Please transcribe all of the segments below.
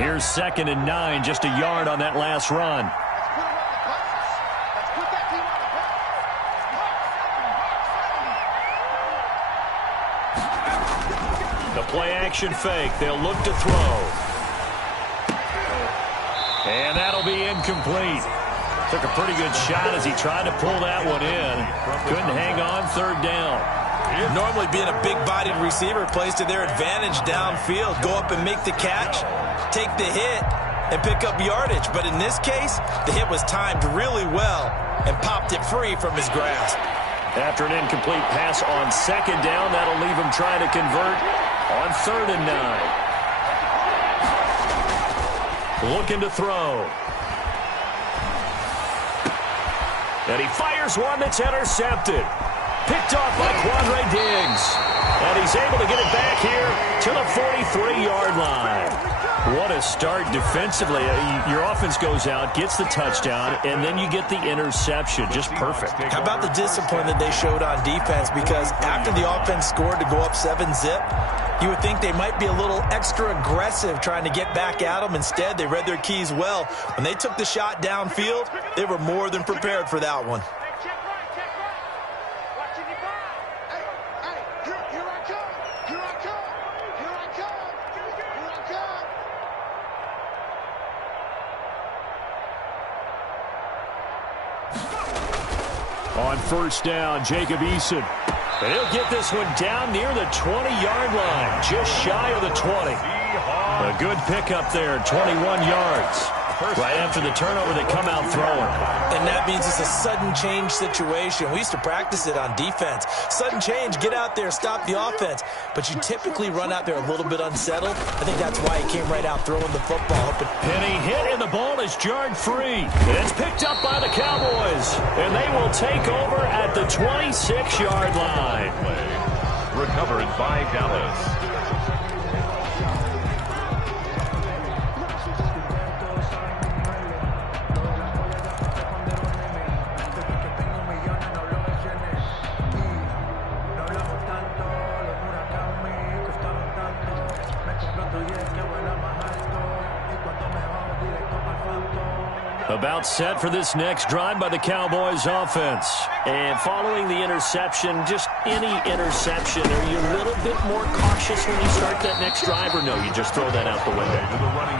Here's 2nd and 9, just a yard on that last run. The play-action fake. They'll look to throw. And that'll be incomplete. Took a pretty good shot as he tried to pull that one in. Couldn't hang on 3rd down. Normally being a big-bodied receiver plays to their advantage downfield. Go up and make the catch, take the hit, and pick up yardage. But in this case, the hit was timed really well and popped it free from his grasp. After an incomplete pass on 2nd down, that'll leave him trying to convert on 3rd and 9. Looking to throw. And he fires one that's intercepted. Picked off by Quandre Diggs. And he's able to get it back here to the 43-yard line. What a start defensively. Your offense goes out, gets the touchdown, and then you get the interception. Just perfect. How about the discipline that they showed on defense? Because after the offense scored to go up 7-zip, you would think they might be a little extra aggressive trying to get back at them. Instead, they read their keys well. When they took the shot downfield, they were more than prepared for that one. On 1st down, Jacob Eason. And he'll get this one down near the 20-yard line, just shy of the 20. A good pickup there, 21 yards. Right after the turnover, they come out throwing. And that means it's a sudden change situation. We used to practice it on defense. Sudden change, get out there, stop the offense. But you typically run out there a little bit unsettled. I think that's why he came right out throwing the football. Penny hit, and the ball is jarred free. It's picked up by the Cowboys. And they will take over at the 26-yard line. Recovered by Dallas. About set for this next drive by the Cowboys offense. And following the interception, just any interception, are you a little bit more cautious when you start that next drive, or no, you just throw that out the window?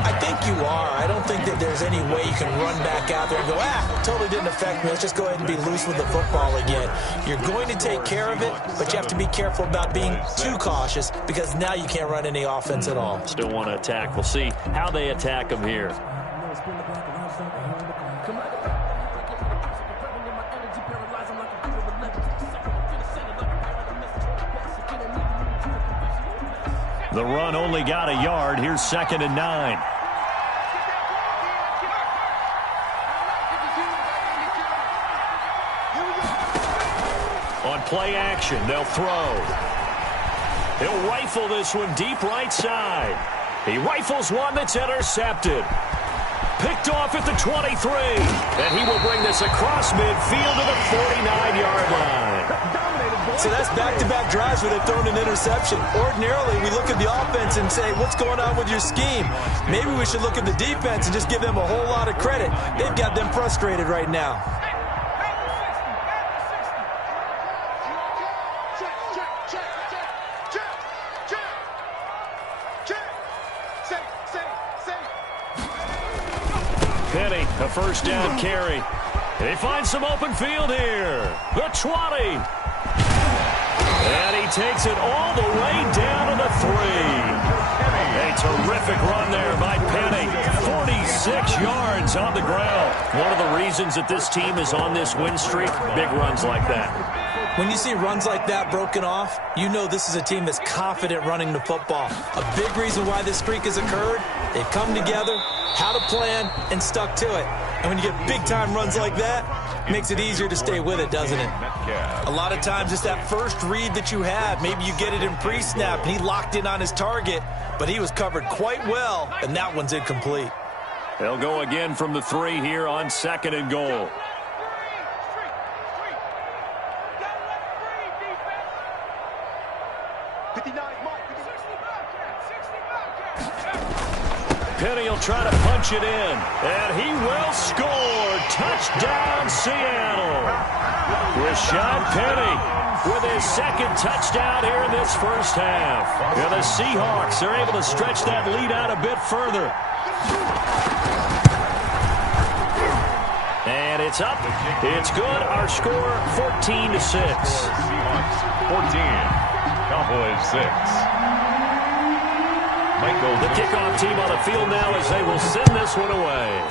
I think you are. I don't think that there's any way you can run back out there and go, totally didn't affect me. Let's just go ahead and be loose with the football again. You're going to take care of it, but you have to be careful about being too cautious because now you can't run any offense at all. Still want to attack. We'll see how they attack them here. The run only got a yard. Here's 2nd and 9. On play action, they'll throw. He'll rifle this one deep right side. He rifles one that's intercepted. Picked off at the 23. And he will bring this across midfield to the 49-yard line. So that's back-to-back drives where they've thrown an interception. Ordinarily, we look at the offense and say, what's going on with your scheme? Maybe we should look at the defense and just give them a whole lot of credit. They've got them frustrated right now. Penny, a 1st down carry. They find some open field here. The 20. And he takes it all the way down to the 3. A terrific run there by Penny. 46 yards on the ground. One of the reasons that this team is on this win streak, big runs like that. When you see runs like that broken off, you know this is a team that's confident running the football. A big reason why this streak has occurred, they've come together, had a plan, and stuck to it. And when you get big-time runs like that, it makes it easier to stay with it, doesn't it? A lot of times it's that first read that you have. Maybe you get it in pre-snap, and he locked in on his target, but he was covered quite well, and that one's incomplete. They'll go again from the 3 here on 2nd and goal. Penny will try to punch it in. And he will score. Touchdown, Seattle. Rashad Penny with his second touchdown here in this first half. And the Seahawks are able to stretch that lead out a bit further. And it's up. It's good. Our score, 14-6. Seahawks 14, Cowboys 6. The kickoff team on the field now as they will send this one away.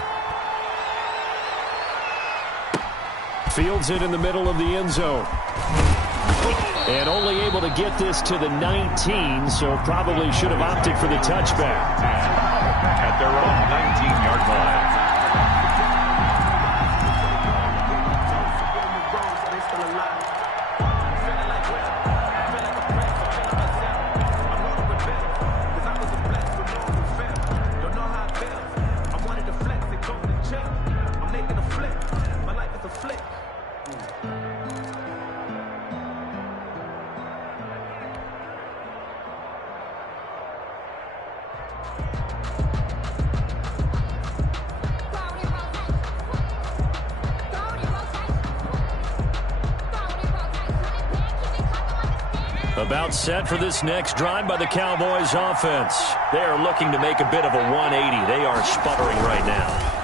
Fields it in the middle of the end zone. And only able to get this to the 19, so probably should have opted for the touchback. At their own 19-yard line. About set for this next drive by the Cowboys offense. They are looking to make a bit of a 180. They are sputtering right now.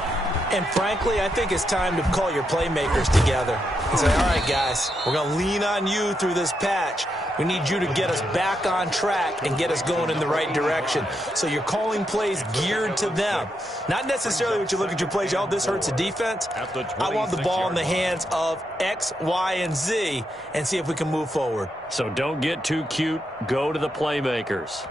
And frankly, I think it's time to call your playmakers together and say, all right, guys, we're going to lean on you through this patch. We need you to get us back on track and get us going in the right direction. So you're calling plays geared to them. Not necessarily what you look at your plays, oh, this hurts the defense. I want the ball in the hands of X, Y, and Z and see if we can move forward. So don't get too cute. Go to the playmakers.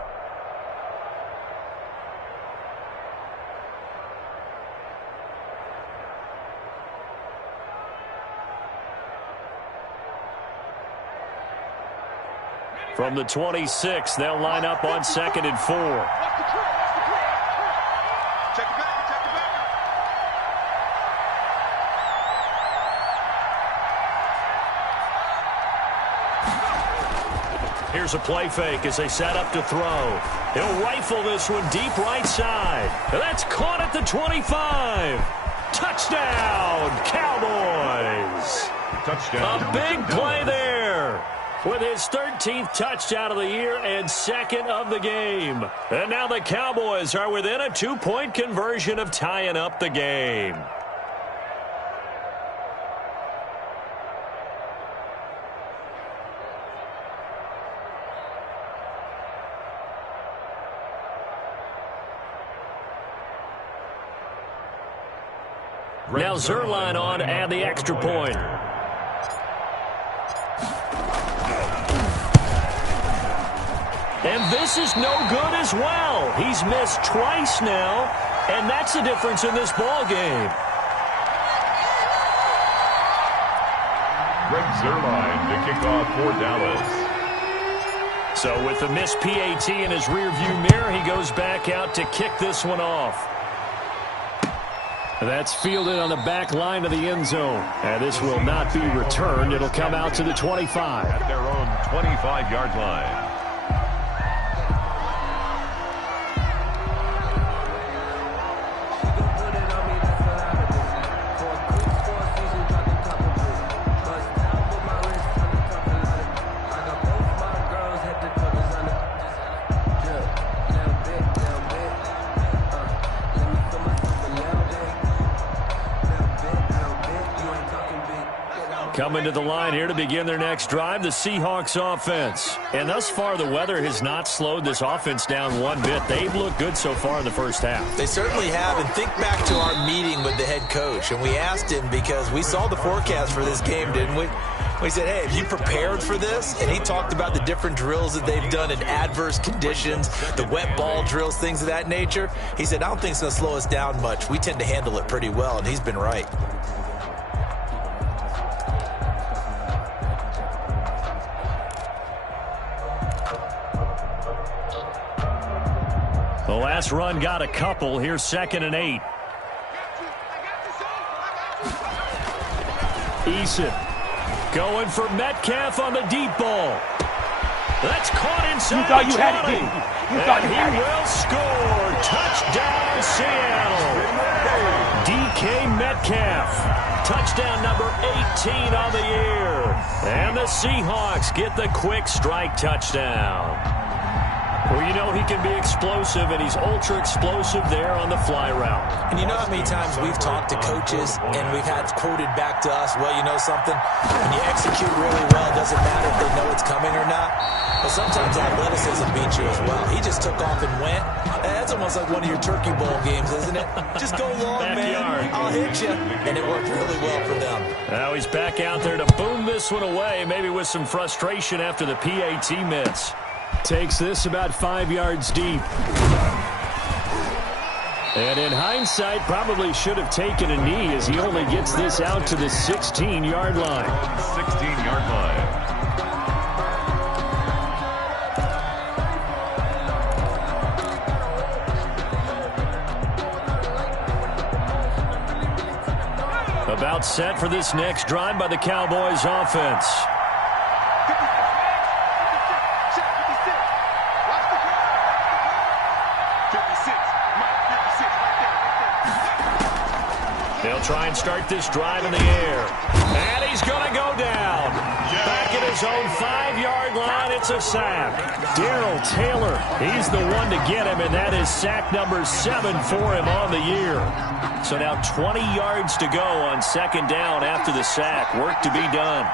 From the 26, they'll line up on 2nd and 4. Here's a play fake as they set up to throw. He'll rifle this one deep right side. That's caught at the 25. Touchdown, Cowboys. Touchdown. A big play there. With his 13th touchdown of the year and second of the game. And now the Cowboys are within a 2-point conversion of tying up the game. Now Zerline on to add the extra point. And this is no good as well. He's missed twice now, and that's the difference in this ball game. Greg Zerline to kick off for Dallas. So with the missed PAT in his rearview mirror, he goes back out to kick this one off. That's fielded on the back line of the end zone. And this will not be returned. It'll come out to the 25. At their own 25-yard line. Coming to the line here to begin their next drive, the Seahawks offense. And thus far, the weather has not slowed this offense down one bit. They've looked good so far in the first half. They certainly have. And think back to our meeting with the head coach. And we asked him because we saw the forecast for this game, didn't we? We said, hey, have you prepared for this? And he talked about the different drills that they've done in adverse conditions, the wet ball drills, things of that nature. He said, I don't think it's going to slow us down much. We tend to handle it pretty well, and he's been right. The last run got a couple. Here's 2nd and 8. Eason going for Metcalf on the deep ball. That's caught inside. You thought you 20. had it, didn't you? You thought you had He it. will score. Touchdown, Seattle. DK Metcalf. Touchdown number 18 on the year. And the Seahawks get the quick strike touchdown. Well, you know he can be explosive, and he's ultra-explosive there on the fly route. And you know how many times we've talked to coaches and we've had quoted back to us, well, you know something? When you execute really well, it doesn't matter if they know it's coming or not. But sometimes athleticism beats you as well. He just took off and went. That's almost like one of your Turkey Bowl games, isn't it? Just go long, man. I'll hit you. And it worked really well for them. Now he's back out there to boom this one away, maybe with some frustration after the PAT miss. Takes this about 5 yards deep. And in hindsight, probably should have taken a knee as he only gets this out to the 16-yard line. 16-yard line. About set for this next drive by the Cowboys offense. They'll try and start this drive in the air. And he's going to go down. Back at his own 5-yard line, it's a sack. Darrell Taylor, he's the one to get him, and that is sack number 7 for him on the year. So now 20 yards to go on second down after the sack. Work to be done.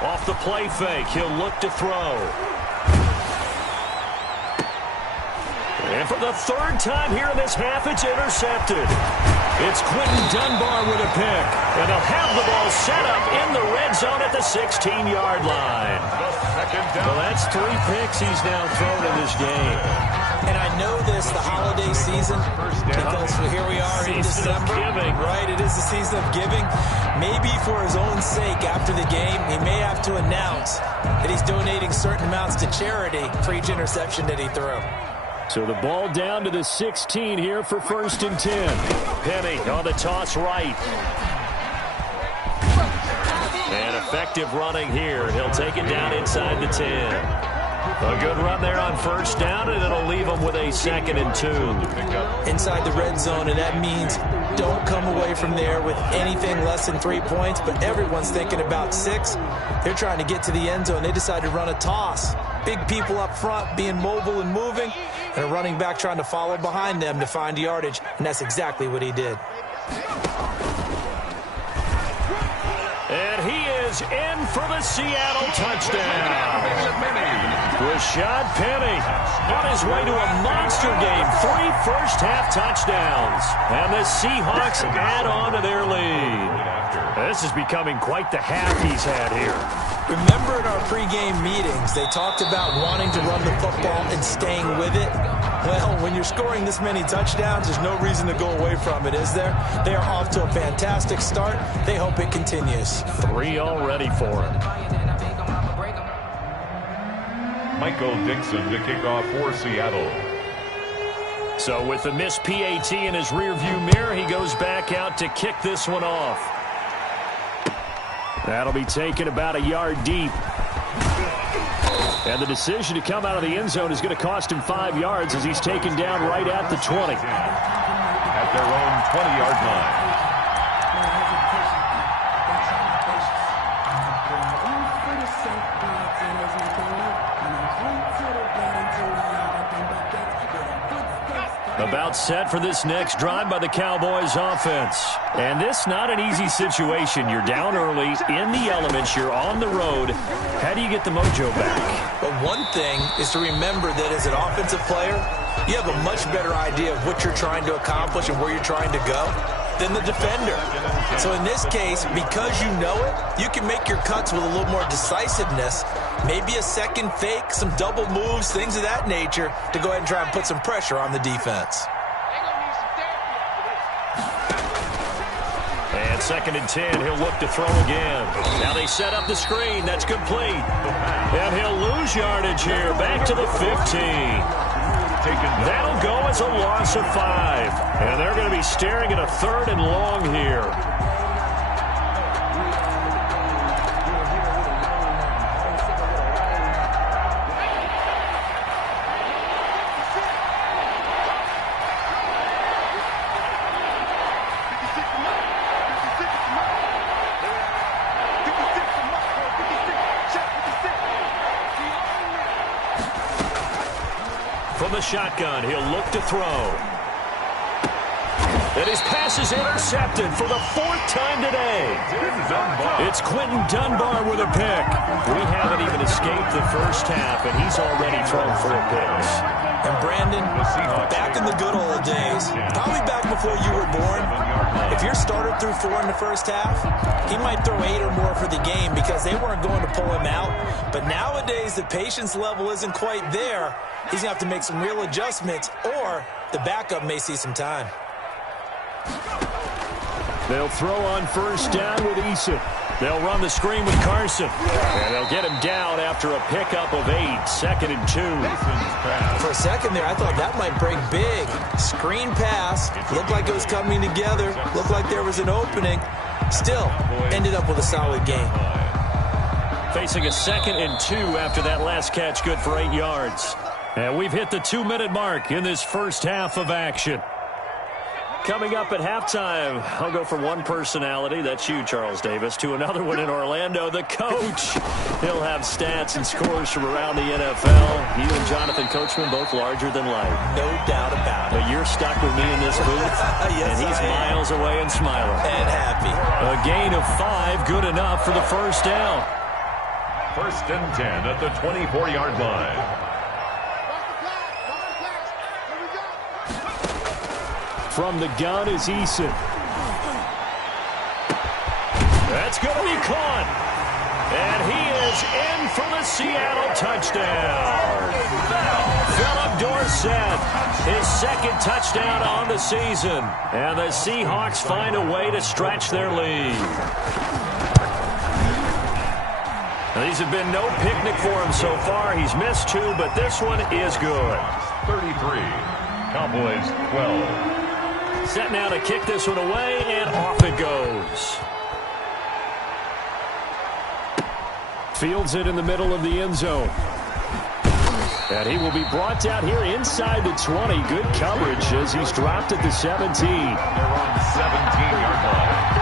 Off the play fake, he'll look to throw. And for the third time here in this half, it's intercepted. It's Quentin Dunbar with a pick. And they'll have the ball set up in the red zone at the 16-yard line. Well, that's 3 picks he's now thrown in this game. And I know this, the holiday season, because here we are in December. Right, it is the season of giving. Maybe for his own sake, after the game, he may have to announce that he's donating certain amounts to charity for each interception that he threw. So the ball down to the 16 here for 1st and 10. Penny on the toss right. And effective running here. He'll take it down inside the 10. A good run there on 1st down, and it'll leave him with a 2nd and 2. Inside the red zone, and that means don't come away from there with anything less than 3 points, but everyone's thinking about 6. They're trying to get to the end zone. They decide to run a toss. Big people up front being mobile and moving, and a running back trying to follow behind them to find yardage, and that's exactly what he did. And he is in for the Seattle touchdown. Rashad Penny on his way to a monster game. 3 first-half touchdowns. And the Seahawks add on to their lead. This is becoming quite the half he's had here. Remember in our pregame meetings, they talked about wanting to run the football and staying with it? Well, when you're scoring this many touchdowns, there's no reason to go away from it, is there? They are off to a fantastic start. They hope it continues. 3 already for him. Michael Dixon to kick off for Seattle. So with the missed PAT in his rearview mirror, he goes back out to kick this one off. That'll be taken about a yard deep. And the decision to come out of the end zone is going to cost him 5 yards as he's taken down right at the 20. At their own 20-yard line. About set for this next drive by the Cowboys offense. And this not an easy situation. You're down early, in the elements, you're on the road. How do you get the mojo back? But one thing is to remember that as an offensive player, you have a much better idea of what you're trying to accomplish and where you're trying to go than the defender. So in this case, because you know it, you can make your cuts with a little more decisiveness, maybe a second fake, some double moves, things of that nature, to go ahead and try and put some pressure on the defense. And 2nd and 10, he'll look to throw again. Now they set up the screen. That's complete. And he'll lose yardage here. Back to the 15. taken down. That'll go as a loss of 5. And they're going to be staring at a 3rd and long here. From the shotgun, he'll look to throw. And his pass is intercepted for the 4th time today. It's Quentin Dunbar with a pick. We haven't even escaped the first half, and he's already thrown 4 picks. And Brandon, back in the good old days, probably back before you were born, if your starter threw 4 in the first half, he might throw 8 or more for the game because they weren't going to pull him out. But nowadays, the patience level isn't quite there. He's going to have to make some real adjustments, or the backup may see some time. They'll throw on first down with Eason. They'll run the screen with Carson. And they'll get him down after a pickup of 8, 2nd and 2. For a second there, I thought that might break big. Screen pass. Looked like it was coming together. Looked like there was an opening. Still, ended up with a solid game. Facing a 2nd and 2 after that last catch, good for 8 yards. And we've hit the 2-minute mark in this first half of action. Coming up at halftime, I'll go from one personality, that's you, Charles Davis, to another one in Orlando, the coach. He'll have stats and scores from around the NFL. You and Jonathan Coachman, both larger than life. No doubt about it. But you're stuck with me in this booth, yes, and he's miles away and smiling. And happy. A gain of 5, good enough for the first down. 1st and 10 at the 24-yard line. From the gun is Eason. That's going to be caught. And he is in for the Seattle touchdown. Philip Dorsett, his 2nd touchdown on the season. And the Seahawks find a way to stretch their lead. Now, these have been no picnic for him so far. He's missed 2, but this one is good. 33, Cowboys 12. Set now to kick this one away, and off it goes. Fields it in the middle of the end zone. And he will be brought down here inside the 20. Good coverage as he's dropped at the 17. They're on the 17-yard line.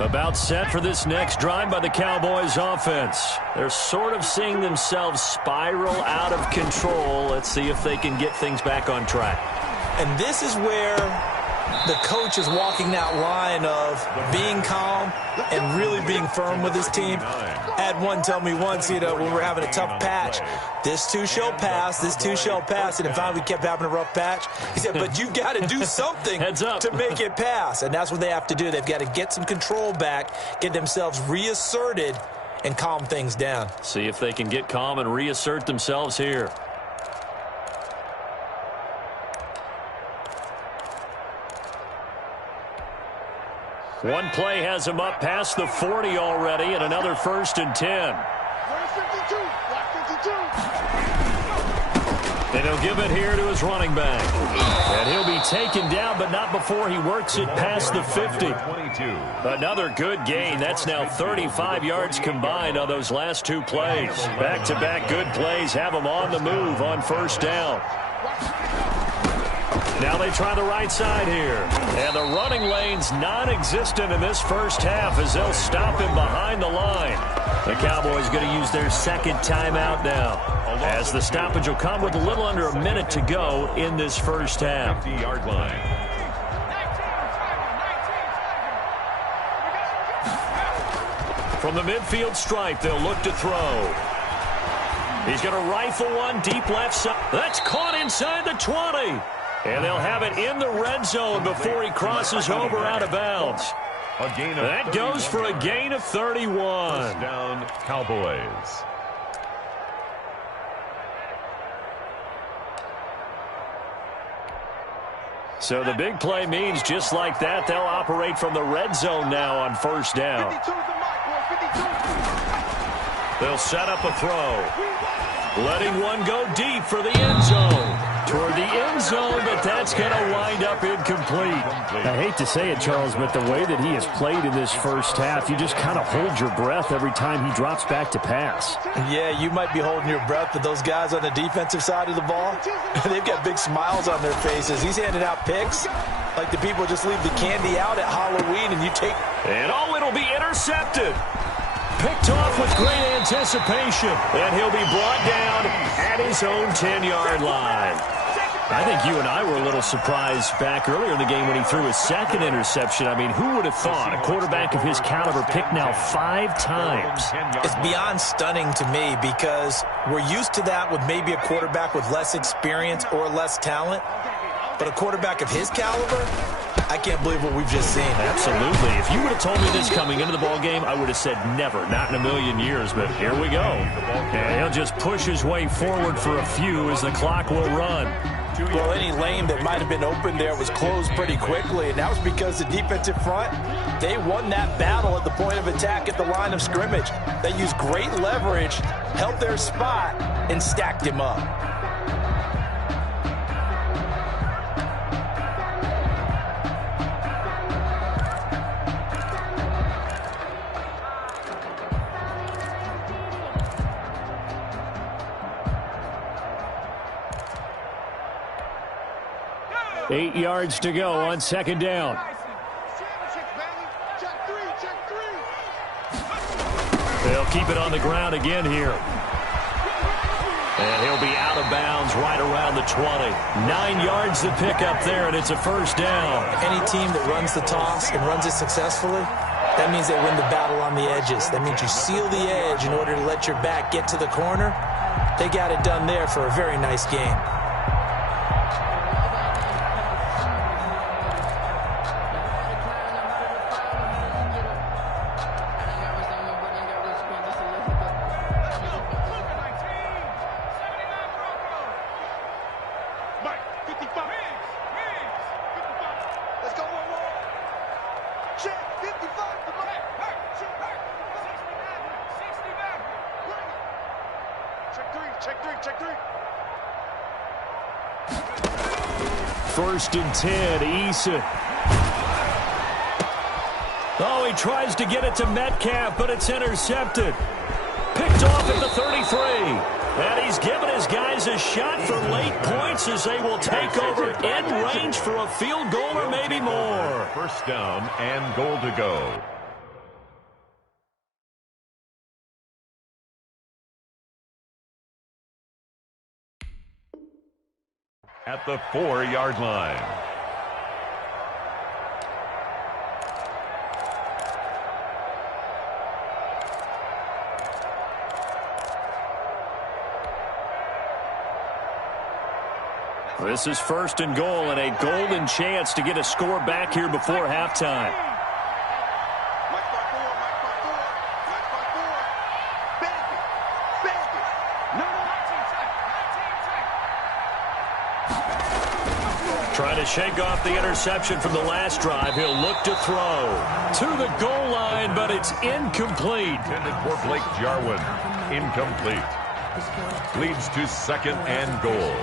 About set for this next drive by the Cowboys offense. They're sort of seeing themselves spiral out of control. Let's see if they can get things back on track. And this is where the coach is walking that line of being calm and really being firm with his team. I had one tell me once, when we were having a tough patch, this too shall pass, this too shall pass. And finally we kept having a rough patch. He said, but you got to do something to make it pass. And that's what they have to do. They've got to get some control back, get themselves reasserted, and calm things down. See if they can get calm and reassert themselves here. One play has him up past the 40 already, and another 1st and 10. And he'll give it here to his running back. And he'll be taken down, but not before he works it past the 50. Another good gain. That's now 35 yards combined on those last 2 plays. Back-to-back good plays have him on the move on first down. Now they try the right side here. And the running lane's non-existent in this first half as they'll stop him behind the line. The Cowboys going to use their 2nd timeout now, as the stoppage will come with a little under a minute to go in this first half. 50-yard line. From the midfield stripe, they'll look to throw. He's going to rifle one deep left side. That's caught inside the 20. And they'll have it in the red zone before he crosses over out of bounds. That goes for a gain of 31. First down, Cowboys. So the big play means just like that, they'll operate from the red zone now on first down. They'll set up a throw. Letting one go deep for the end zone. Toward the end zone, but that's going to wind up incomplete. I hate to say it, Charles, but the way that he has played in this first half, you just kind of hold your breath every time he drops back to pass. Yeah, you might be holding your breath, but those guys on the defensive side of the ball, they've got big smiles on their faces. He's handing out picks like the people just leave the candy out at Halloween, and you take... And it'll be intercepted. Picked off with great anticipation, and he'll be brought down at his own 10-yard line. I think you and I were a little surprised back earlier in the game when he threw his second interception. I mean, who would have thought a quarterback of his caliber picked now 5 times? It's beyond stunning to me because we're used to that with maybe a quarterback with less experience or less talent. But a quarterback of his caliber, I can't believe what we've just seen. Absolutely. If you would have told me this coming into the ball game, I would have said never, not in a million years. But here we go. And he'll just push his way forward for a few as the clock will run. Well, any lane that might have been open there was closed pretty quickly, and that was because the defensive front, they won that battle at the point of attack at the line of scrimmage. They used great leverage, held their spot, and stacked him up. Eight yards to go on second down. They'll keep it on the ground again here. And he'll be out of bounds right around the 20. 9 yards to pick up there, and it's a first down. Any team that runs the toss and runs it successfully, that means they win the battle on the edges. That means you seal the edge in order to let your back get to the corner. They got it done there for a very nice game. First and 10, Eason. Oh, he tries to get it to Metcalf, but it's intercepted. Picked off at the 33. And he's given his guys a shot for late points as they will take over in range for a field goal or maybe more. First down and goal to go. At the 4-yard line. This is first and goal and a golden chance to get a score back here before halftime. Trying to shake off the interception from the last drive. He'll look to throw to the goal line, but it's incomplete. Intended for Blake Jarwin. Incomplete. Leads to second and goal.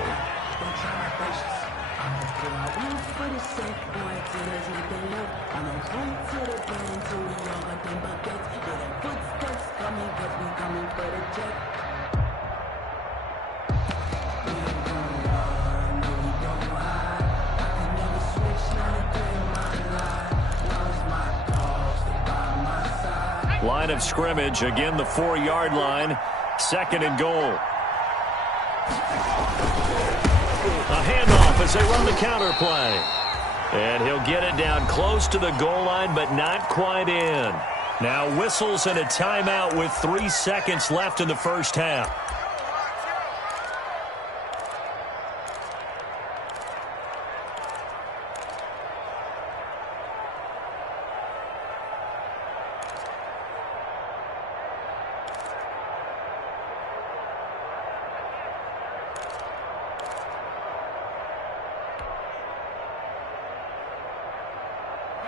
Line of scrimmage, again the 4-yard line, second and goal. A handoff as they run the counter play. And he'll get it down close to the goal line, but not quite in. Now whistles and a timeout with 3 seconds left in the first half.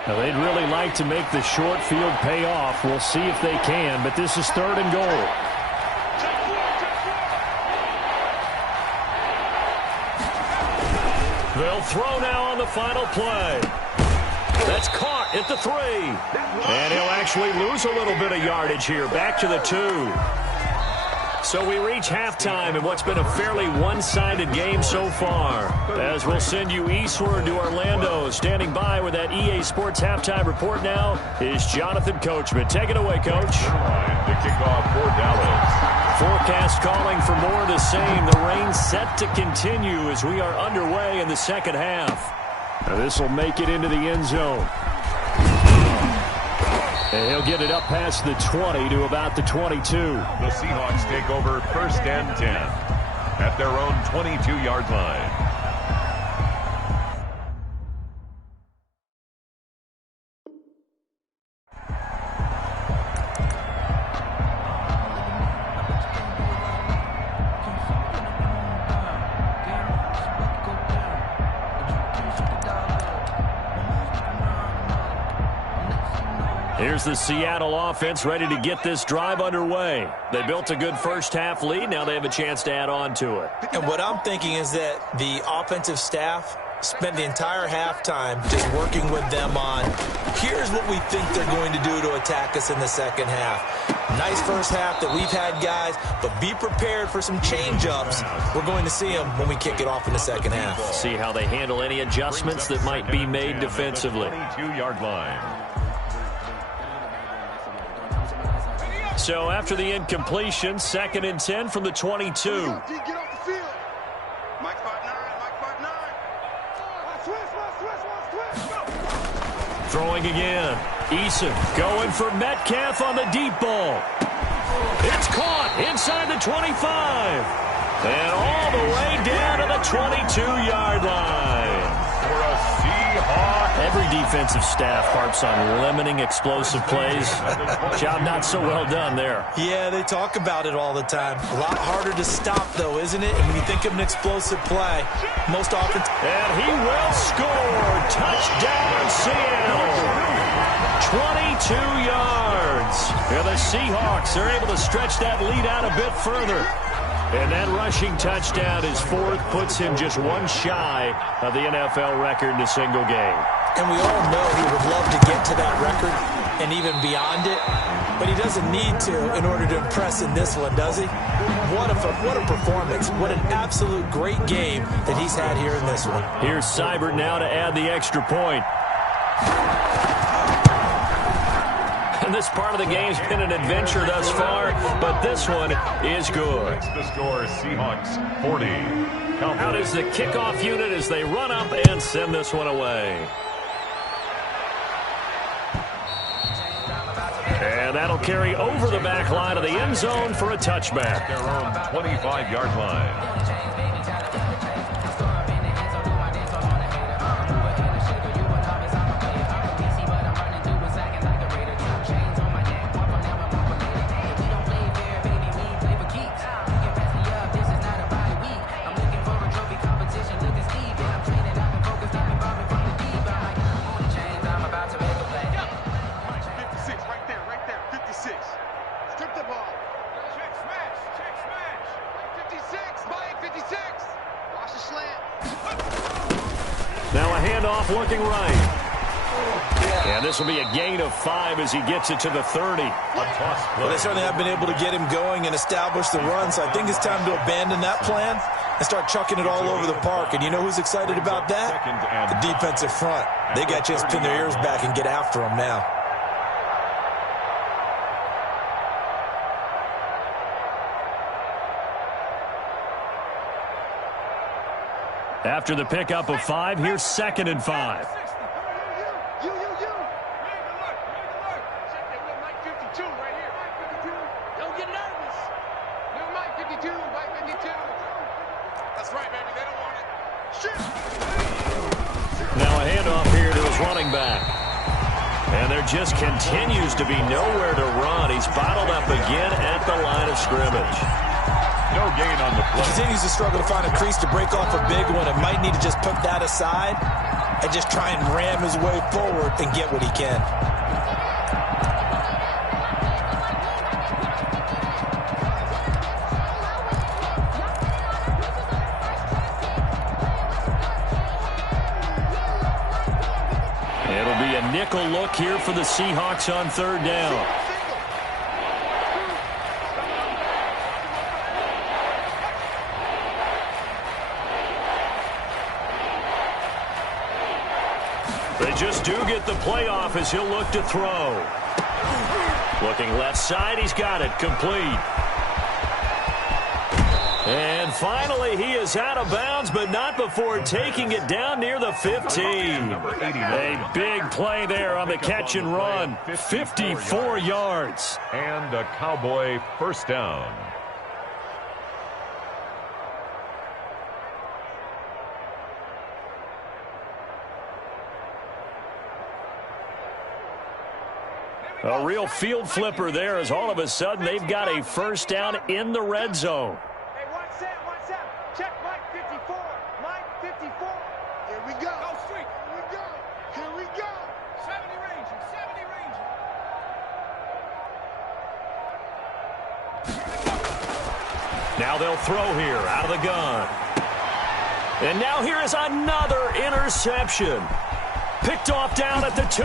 Now, they'd really like to make the short field pay off. We'll see if they can, but this is 3rd and goal. They'll throw now on the final play. That's caught at the 3. And he'll actually lose a little bit of yardage here. Back to the 2. So we reach halftime in what's been a fairly one-sided game so far. As we'll send you eastward to Orlando. Standing by with that EA Sports halftime report now is Jonathan Coachman. Take it away, Coach. The kickoff for Dallas. Forecast calling for more of the same. The rain set to continue as we are underway in the second half. Now this will make it into the end zone. And he'll get it up past the 20 to about the 22. The Seahawks take over 1st and 10 at their own 22-yard line. Here's the Seattle offense ready to get this drive underway. They built a good first-half lead. Now they have a chance to add on to it. And what I'm thinking is that the offensive staff spent the entire halftime just working with them on, here's what we think they're going to do to attack us in the second half. Nice first half that we've had, guys, but be prepared for some change-ups. We're going to see them when we kick it off in the second half. See how they handle any adjustments that might be made defensively. 22-yard line. So after the incompletion, 2nd and 10 from the 22. Get off the field. Mike 5'9", Mike 5'9". Throwing again. Eason going for Metcalf on the deep ball. It's caught inside the 25. And all the way down to the 22-yard line. For a Seahawk. Every defensive staff harps on limiting explosive plays. Job not so well done there. Yeah, they talk about it all the time. A lot harder to stop, though, isn't it? And when you think of an explosive play, most often... And he will score. Touchdown, Seattle. 22 yards. And the Seahawks are able to stretch that lead out a bit further. And that rushing touchdown is 4th, puts him just one shy of the NFL record in a single game. And we all know he would love to get to that record and even beyond it, but he doesn't need to in order to impress in this one, does he? What a performance. What an absolute great game that he's had here in this one. Here's Seibert now to add the extra point. And this part of the game's been an adventure thus far, but this one is good. The score, Seahawks 40. Out is the kickoff unit as they run up and send this one away. And that'll carry over the back line of the end zone for a touchback. Their own 25-yard line. Looking right. And this will be a gain of 5 as he gets it to the 30. Well, they certainly have been able to get him going and establish the run, so I think it's time to abandon that plan and start chucking it all over the park. And you know who's excited about that? The defensive front. They got a chance to pin their ears back and get after him now. After the pickup of 5, here's 2nd and 5. Now a handoff here to his running back. And there just continues to be nowhere to run. He's bottled up again at the line of scrimmage. No gain on the play. He continues to struggle to find a crease to break off a big one and might need to just put that aside and just try and ram his way forward and get what he can. It'll be a nickel look here for the Seahawks on third down. They just do get the playoff as he'll look to throw. Looking left side, he's got it complete. And finally, he is out of bounds, but not before taking it down near the 15. A big play there on the catch and run. 54 yards. And a Cowboy first down. A real field flipper there as all of a sudden they've got a first down in the red zone. Hey, watch out. Check Mike 54. Mike 54. Here we go. Go street. Here we go. 70 ranging. Now they'll throw here out of the gun. And now here is another interception. Picked off down at the 2.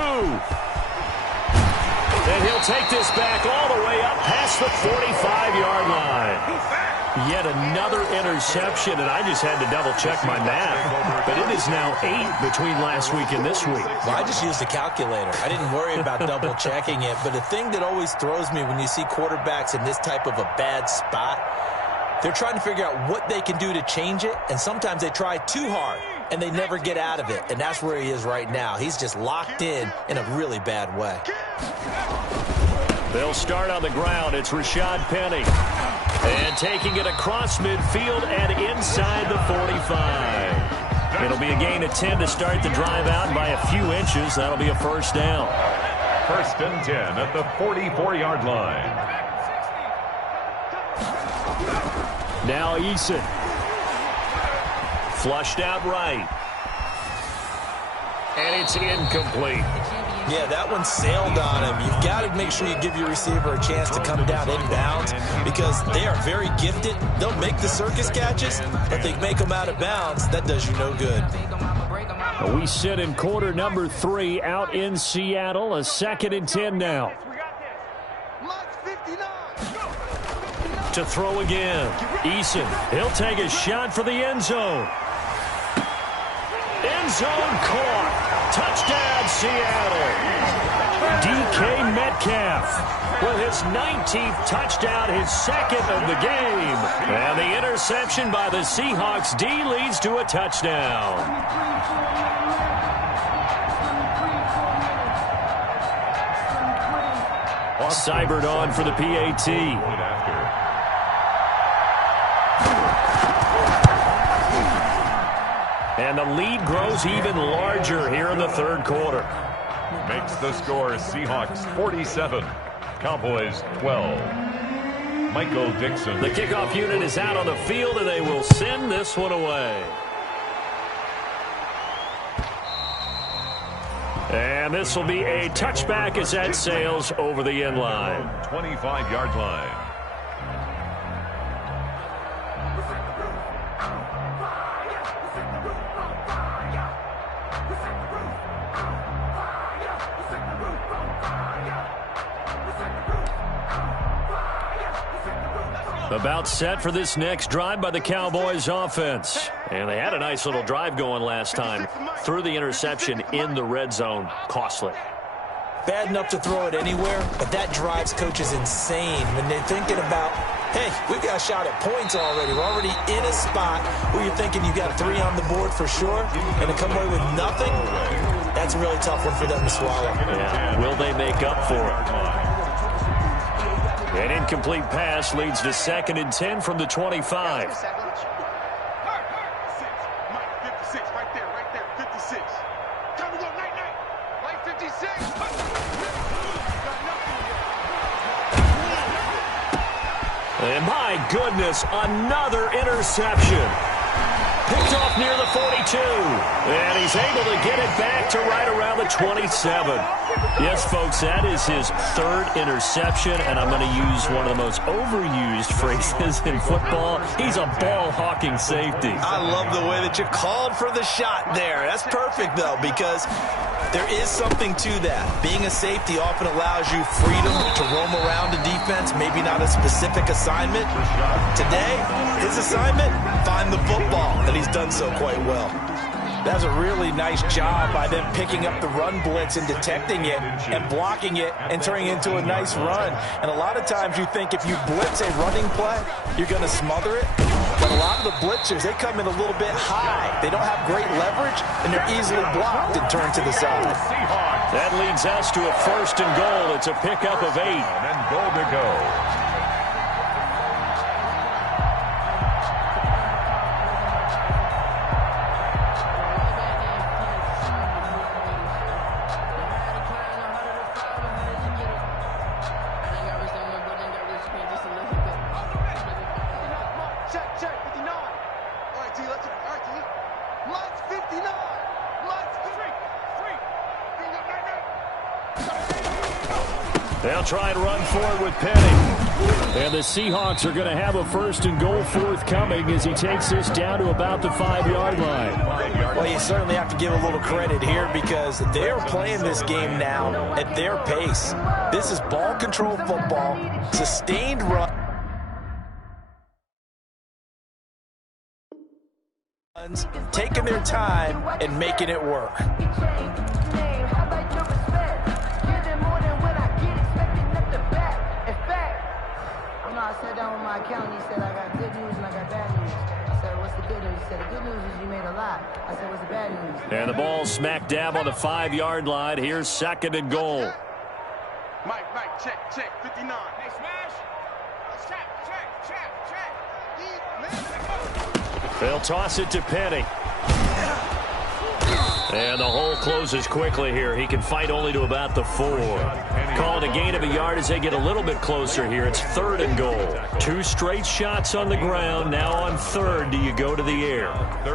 And he'll take this back all the way up past the 45-yard line. Yet another interception, and I just had to double-check my math. But it is now 8 between last week and this week. Well, I just used a calculator. I didn't worry about double-checking it. But the thing that always throws me when you see quarterbacks in this type of a bad spot, they're trying to figure out what they can do to change it, and sometimes they try too hard, and they never get out of it. And that's where he is right now. He's just locked in a really bad way. They'll start on the ground. It's Rashad Penny. And taking it across midfield and inside the 45. It'll be a gain of 10 to start the drive out by a few inches. That'll be a first down. First and 10 at the 44-yard line. Now Eason. Flushed out right. And it's incomplete. Yeah, that one sailed on him. You've got to make sure you give your receiver a chance to come down inbounds because they are very gifted. They'll make the circus catches, but they make them out of bounds. That does you no good. We sit in quarter number 3 out in Seattle. A 2nd and 10 now. To throw again. Eason. He'll take a shot for the end zone. End zone caught. Touchdown, Seattle. DK Metcalf with his 19th touchdown, his 2nd of the game. And the interception by the Seahawks D leads to a touchdown. Seibert on for the PAT. And the lead grows even larger here in the third quarter. Makes the score Seahawks 47, Cowboys 12. Michael Dixon. The kickoff unit is out on the field, and they will send this one away. And this will be a touchback as that sails over the end line. 25-yard line. About set for this next drive by the Cowboys offense. And they had a nice little drive going last time. Threw the interception in the red zone. Costly. Bad enough to throw it anywhere, but that drives coaches insane when they're thinking about, hey, we've got a shot at points already. We're already in a spot where you're thinking you got 3 on the board for sure, and to come away with nothing, that's a really tough one for them to swallow. Yeah. Will they make up for it? An incomplete pass leads to 2nd and 10 from the 25. Mike 56, right there, 56. Time to go, night. Mike 56. And my goodness, another interception. Picked off near the 42. And he's able to get it back to right around the 27. Yes, folks, that is his third interception, and I'm going to use one of the most overused phrases in football. He's a ball-hawking safety. I love the way that you called for the shot there. That's perfect, though, because there is something to that. Being a safety often allows you freedom to roam around the defense, maybe not a specific assignment. Today, his assignment, find the football, and he's done so quite well. That's a really nice job by them picking up the run blitz and detecting it and blocking it and turning it into a nice run. And a lot of times you think if you blitz a running play, you're going to smother it. But a lot of the blitzers, they come in a little bit high. They don't have great leverage, and they're easily blocked and turned to the side. That leads us to a 1st and goal. It's a pickup of 8. And goal to go. They'll try and run forward with Penny. And the Seahawks are going to have a 1st and goal forthcoming as he takes this down to about the 5-yard line. Well, you certainly have to give a little credit here because they're playing this game now at their pace. This is ball control football, sustained run. Taking their time and making it work. I sat down with my accountant. He said, I got good news and I got bad news. I said, what's the good news? He said, the good news is you made a lot. I said, what's the bad news? And the ball smack dab on the 5-yard line. Here's 2nd and goal. Mike, check, 59. Hey, smash. Check. They'll toss it to Penny. And the hole closes quickly here. He can fight only to about the 4. Call it a gain of a yard as they get a little bit closer here. It's 3rd and goal. 2 straight shots on the ground. Now on 3rd, do you go to the air?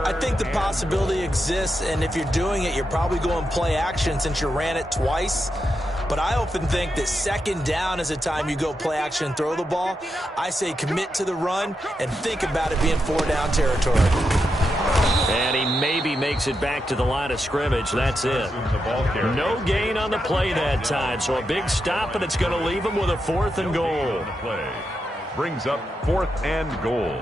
I think the possibility exists, and if you're doing it, you're probably going play action since you ran it twice. But I often think that 2nd down is the time you go play action and throw the ball. I say commit to the run and think about it being 4-down territory. And he maybe makes it back to the line of scrimmage. That's it. No gain on the play that time. So a big stop, and it's going to leave him with a 4th and goal. Brings up 4th and goal.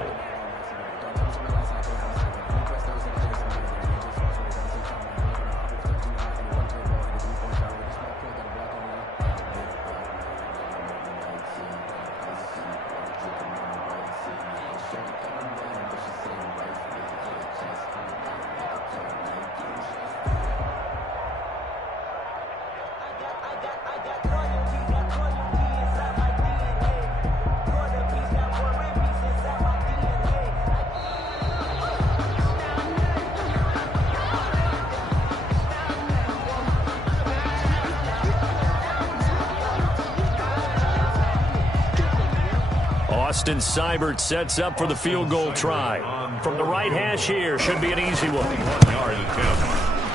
Austin Seibert sets up for the field goal try. From the right hash here, should be an easy one.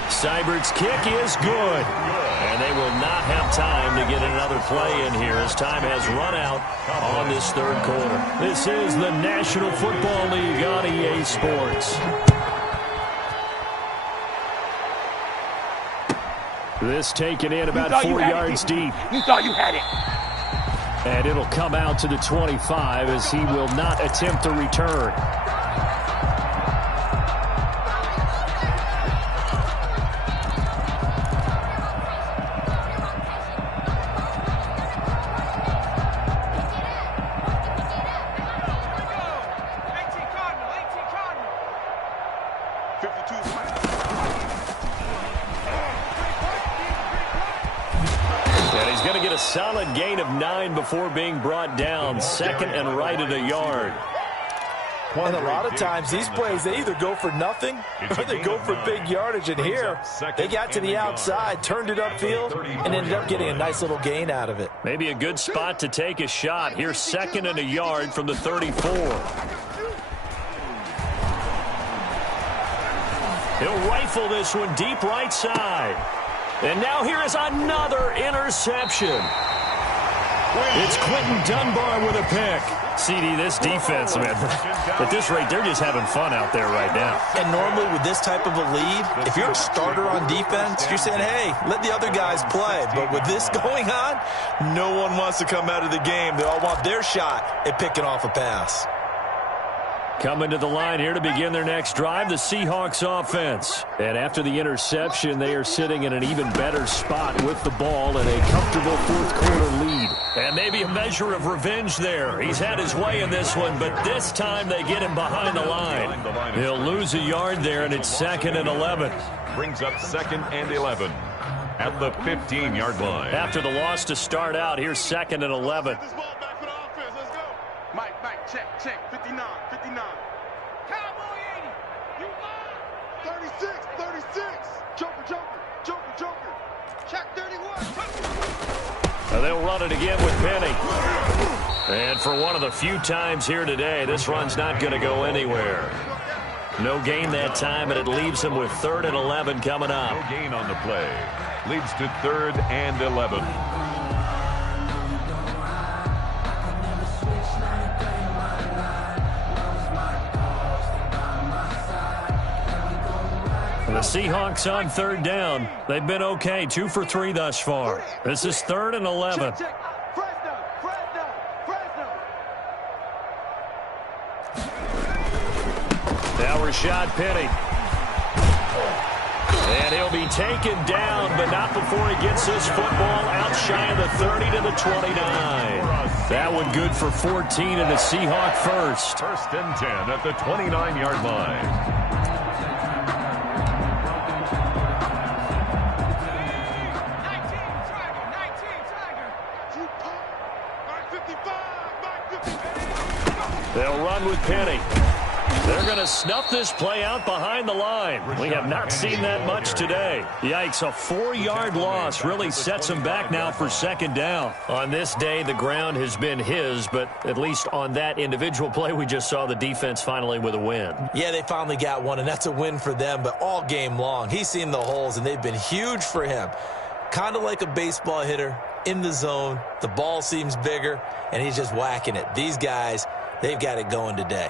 Seibert's kick is good. And they will not have time to get another play in here as time has run out on this 3rd quarter. This is the National Football League on EA Sports. This taken in about 4 yards deep. You thought you had it. And it'll come out to the 25 as he will not attempt to return. Solid gain of 9 before being brought down. 2nd and right at a yard. And a lot of times these plays, they either go for nothing or they go for big yardage. And here, they got to the outside, turned it upfield, and ended up getting a nice little gain out of it. Maybe a good spot to take a shot. Here's 2nd and a yard from the 34. He'll rifle this one deep right side. And now here is another interception. It's Quentin Dunbar with a pick. CD, this defense, man, at this rate, they're just having fun out there right now. And normally with this type of a lead, if you're a starter on defense, you're saying, hey, let the other guys play. But with this going on, no one wants to come out of the game. They all want their shot at picking off a pass. Coming to the line here to begin their next drive, the Seahawks offense. And after the interception, they are sitting in an even better spot with the ball and a comfortable fourth-quarter lead. And maybe a measure of revenge there. He's had his way in this one, but this time they get him behind the line. He'll lose a yard there, and it's 2nd and 11. Brings up 2nd and 11 at the 15-yard line. After the loss to start out, here's 2nd and 11. Mike, check, 59. Cowboy 80, you lie. 36. Joker. Check 31. Now they'll run it again with Penny. And for one of the few times here today, this run's not going to go anywhere. No gain that time, and it leaves him with 3rd and 11 coming up. No gain on the play. Leads to 3rd and 11. The Seahawks on 3rd down. They've been okay, 2 for 3 thus far. This is 3rd and 11. Fresno. Now Rashad Penny. And he'll be taken down, but not before he gets this football out shy of the 30 to the 29. That one good for 14 and a Seahawk first. 1st and 10 at the 29-yard line. 55. They'll run with Penny. They're going to snuff this play out behind the line. We have not seen that much today. Yikes, a 4-yard loss really sets him back now for 2nd down. On this day, the ground has been his, but at least on that individual play, we just saw the defense finally with a win. Yeah, they finally got one, and that's a win for them, but all game long, he's seen the holes, and they've been huge for him. Kind of like a baseball hitter in the zone. The ball seems bigger, and he's just whacking it. These guys, they've got it going today.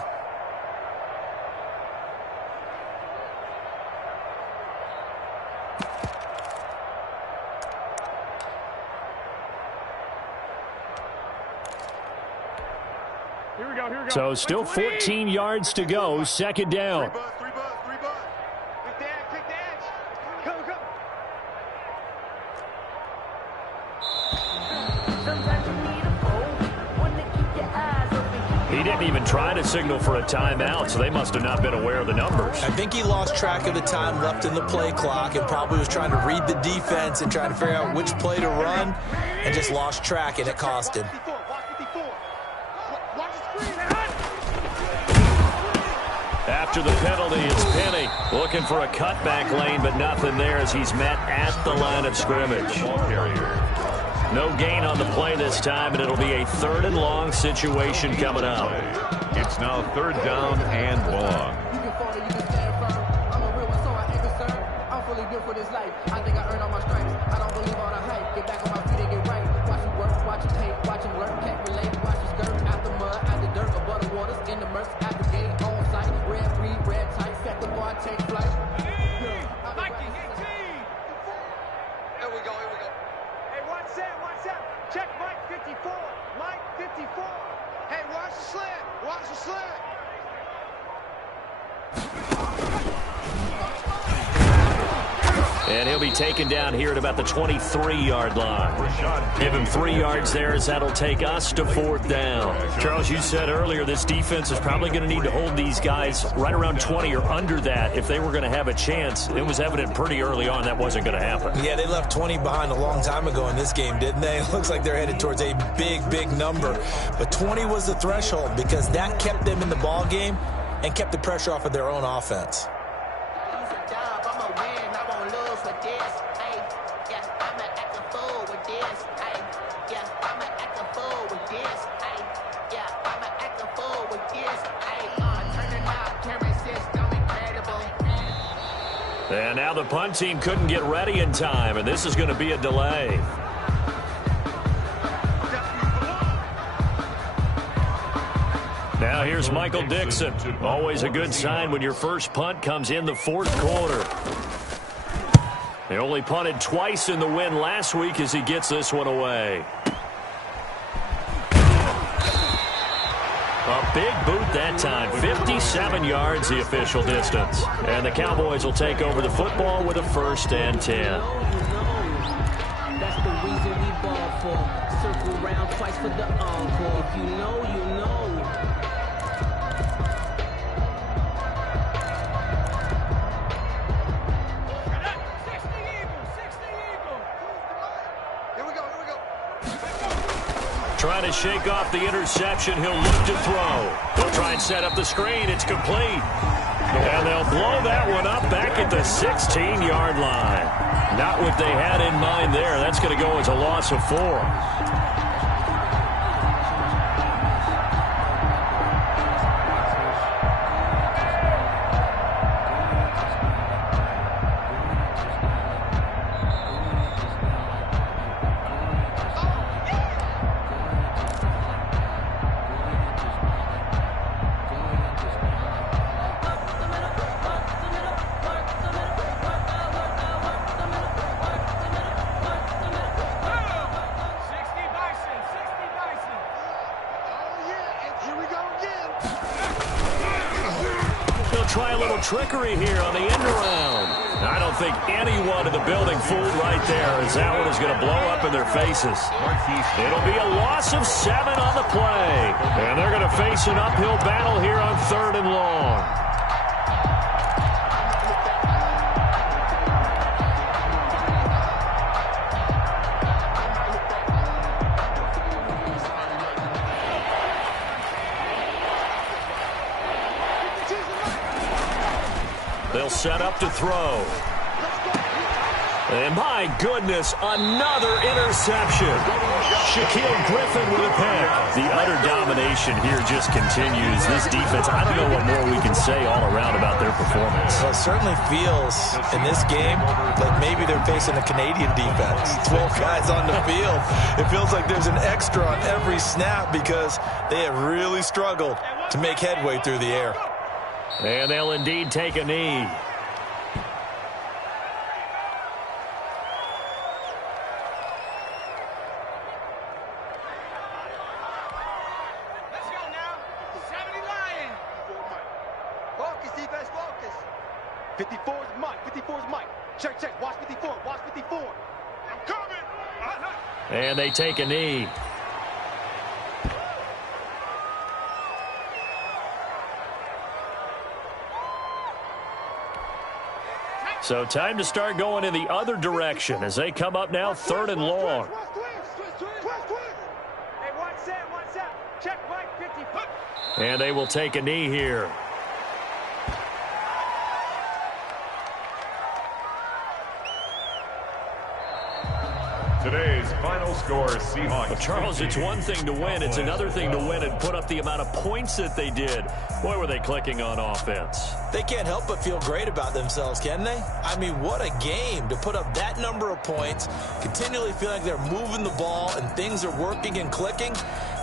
So still 14 yards to go, 2nd down. 3 buzz. Quick dash. Go. He didn't even try to signal for a timeout, so they must have not been aware of the numbers. I think he lost track of the time left in the play clock and probably was trying to read the defense and trying to figure out which play to run and just lost track, and it cost him. After the penalty, it's Penny looking for a cutback lane, but nothing there as he's met at the line of scrimmage. No gain on the play this time, and it'll be a 3rd and long situation coming up. It's now 3rd down and long. You can fall, you can stand firm. I'm a real one, so I ain't concerned. I'm fully built for this life. I think I earned all my stripes. I don't believe all the hype. Get back on my feet and get right. Watch him work, watch him hate, watch him learn. Can't relate, watch him skirt. Out the mud, out the dirt, above the waters, in the murks, out the gate, on site. Red free, red tight, set the bar, take flight. Here we go. Hey, watch that. Check Mike 54. Mike 54. Hey, watch the slant. And he'll be taken down here at about the 23-yard line. Give him 3 yards there as that'll take us to 4th down. Charles, you said earlier this defense is probably going to need to hold these guys right around 20 or under that if they were going to have a chance. It was evident pretty early on that wasn't going to happen. Yeah, they left 20 behind a long time ago in this game, didn't they? It looks like they're headed towards a big number. But 20 was the threshold because that kept them in the ball game and kept the pressure off of their own offense. Yeah, the punt team couldn't get ready in time, and this is going to be a delay. Now here's Michael Dixon. Always a good sign when your first punt comes in the fourth quarter. They only punted twice in the win last week as he gets this one away. A big boot that time. 57 yards the official distance. And the Cowboys will take over the football with a 1st and 10. That's the reason we ball for. Circle round twice for the encore. If you know, you know. Trying to shake off the interception. He'll look to throw. They'll try and set up the screen. It's complete. And they'll blow that one up back at the 16-yard line. Not what they had in mind there. That's going to go as a loss of 4. Try a little trickery here on the end around. I don't think anyone in the building fooled right there, as that one is going to blow up in their faces. It'll be a loss of 7 on the play. And they're going to face an uphill battle here on 3rd and long. They'll set up to throw. And my goodness, another interception. Shaquille Griffin with a pick. The utter domination here just continues. This defense, I don't know what more we can say all around about their performance. Well, it certainly feels in this game like maybe they're facing a Canadian defense. 12 guys on the field. It feels like there's an extra on every snap because they have really struggled to make headway through the air. And they'll indeed take a knee. Let's go now. 70 Lions. Focus, defense, focus. 54 is Mike. 54 is Mike. Check, check. Watch 54. Watch 54. I'm coming. And they take a knee. So time to start going in the other direction as they come up now 3rd and long. Hey, 1 7. Check right 50. And they will take a knee here. Today's final score, Seahawks. Well, Charles, it's one thing to win. It's another thing to win and put up the amount of points that they did. Boy, were they clicking on offense. They can't help but feel great about themselves, can they? I mean, what a game to put up that number of points, continually feel like they're moving the ball and things are working and clicking.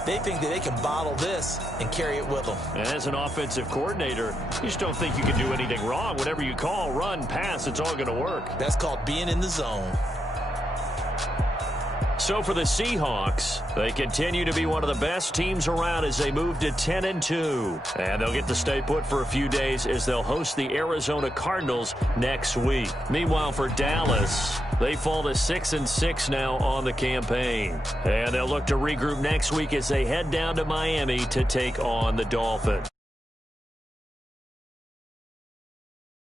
They think that they can bottle this and carry it with them. And as an offensive coordinator, you just don't think you can do anything wrong. Whatever you call, run, pass, it's all going to work. That's called being in the zone. So for the Seahawks, they continue to be one of the best teams around as they move to 10-2. And they'll get to stay put for a few days as they'll host the Arizona Cardinals next week. Meanwhile, for Dallas, they fall to 6-6 now on the campaign. And they'll look to regroup next week as they head down to Miami to take on the Dolphins.